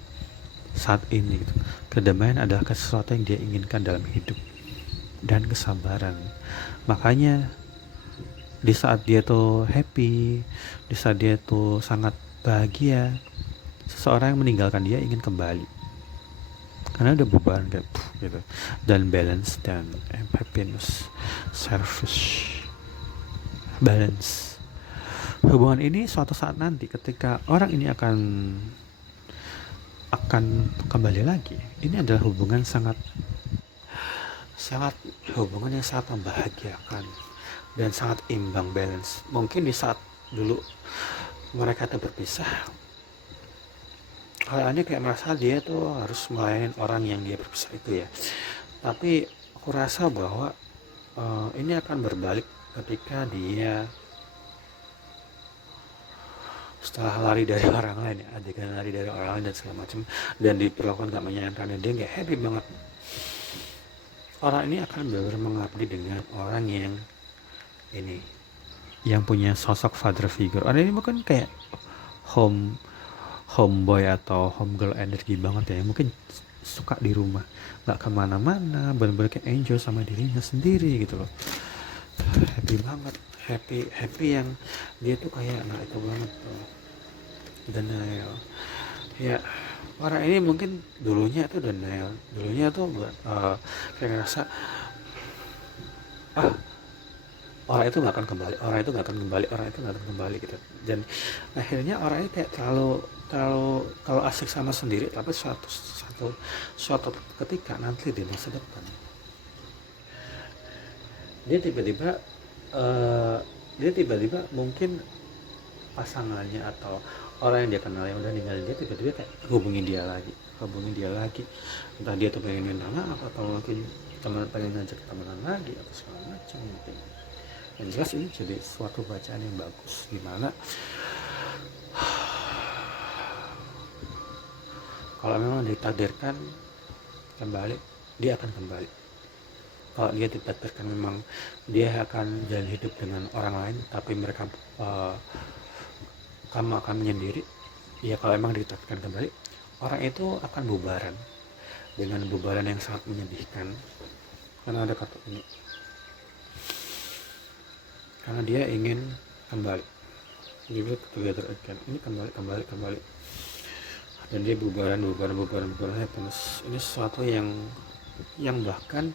saat ini gitu. Kedamaian adalah sesuatu yang dia inginkan dalam hidup, dan kesabaran. Makanya di saat dia tuh happy, di saat dia tuh sangat bahagia, seseorang yang meninggalkan dia ingin kembali karena udah beban kayak gitu. Dan balance dan happiness, service, balance. Hubungan ini suatu saat nanti ketika orang ini akan kembali lagi, ini adalah hubungan sangat hubungan yang sangat membahagiakan dan sangat imbang, balance. Mungkin di saat dulu mereka itu berpisah, kalau ini kayak merasa dia tuh harus melayani orang yang dia berpisah itu ya. Tapi aku rasa bahwa ini akan berbalik ketika dia setelah lari dari orang lain ya, adegan lari dari orang lain dan segala macam, dan diperlakukan gak menyenangkan, dan dia gak happy banget. Orang ini akan benar-benar mengabdi dengan orang yang ini, yang punya sosok father figure. Orang ini bukan kayak homeboy atau homegirl energi banget ya, mungkin suka di rumah, nggak kemana-mana, benar-benar kayak enjoy sama dirinya sendiri gitu loh. Happy banget, happy yang dia tuh kayak nggak itu banget tuh. Denial ya, orang ini mungkin dulunya tuh denial, dulunya tuh kayak ngerasa orang itu nggak akan kembali, orang itu nggak akan kembali gitu. Dan akhirnya orang ini kayak terlalu kalau asik sama sendiri, tapi suatu ketika nanti di masa depan dia tiba-tiba mungkin pasangannya atau orang yang dia kenal yang udah ninggalin dia tiba-tiba kayak hubungin dia lagi, entah dia tuh pengen minta maaf atau mungkin pengen ngajak temenan lagi atau segala macam mungkin. Yang jelas ini jadi suatu bacaan yang bagus, dimana kalau memang ditakdirkan kembali, dia akan kembali. Kalau dia ditakdirkan memang dia akan jalan hidup dengan orang lain, tapi mereka kamu akan menyendiri, ya kalau memang ditakdirkan kembali, orang itu akan bubaran dengan bubaran yang sangat menyedihkan. Karena ada kata ini, karena dia ingin kembali, dia bilang together again, ini kembali, dan dia bubaran happiness. Ini sesuatu yang bahkan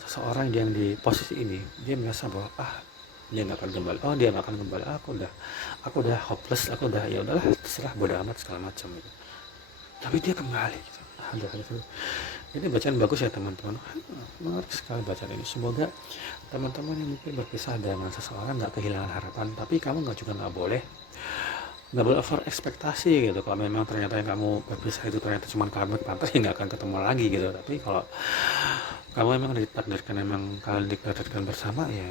seseorang yang di posisi ini dia merasa bahwa dia nggak akan kembali, aku udah hopeless, aku udah ya udahlah terserah bodo amat segala macam gitu. Tapi dia kembali gitu. Ini bacaan bagus ya teman-teman, menarik sekali bacaan ini. Semoga teman-teman yang mungkin berpisah dengan seseorang nggak kehilangan harapan, tapi kamu nggak boleh over ekspektasi gitu. Kalau memang ternyata yang kamu berpisah itu ternyata cuma kabut pantas, ya nggak akan ketemu lagi gitu. Tapi kalau kamu memang ditakdirkan, kalian ditakdirkan bersama, ya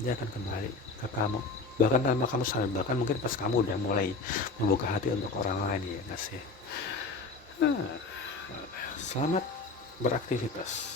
dia akan kembali ke kamu, bahkan tanpa kamu sadar, bahkan mungkin pas kamu udah mulai membuka hati untuk orang lain, ya nggak sih. Selamat beraktivitas.